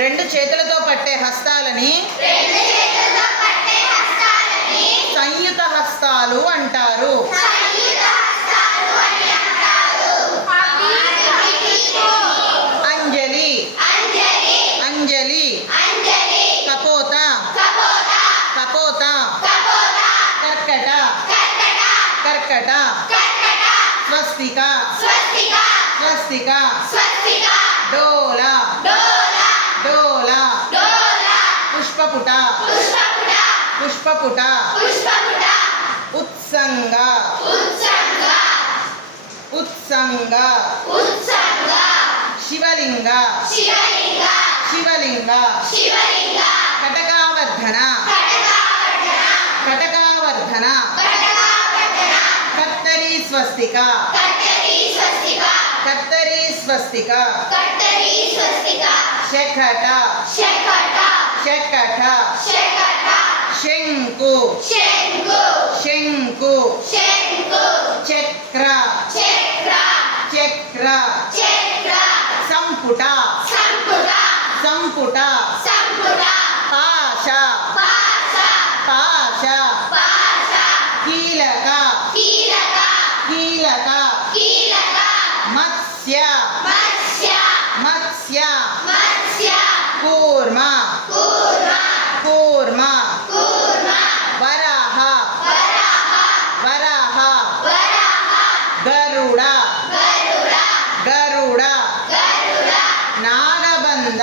రెండు చేతులతో పట్టే హస్తాలని సంయుత హస్తాలు అంటారు. అంజలి అంజలి, కపోత కపోత, కర్కట కర్కట, స్వస్తిక స్వస్తిక, డోల డోల, పుష్పపుట పుష్పపుట, ఉత్సంగ ఉత్సంగ, శివలింగ శివలింగ, కటకావర్ధన కటకావర్ధన, కత్తరి స్వస్తిక కత్తరి స్వస్తిక, శకట శకట, శంకు శంకు, చక్ర చక్ర, సంపుట సంపుట, పాశ పాశ, కీలక కీలక, మత్స్య మత్స్య, కూర్మ కూర్మ, వరాహ వరాహ, గరుడ గరుడ, నాగబంధ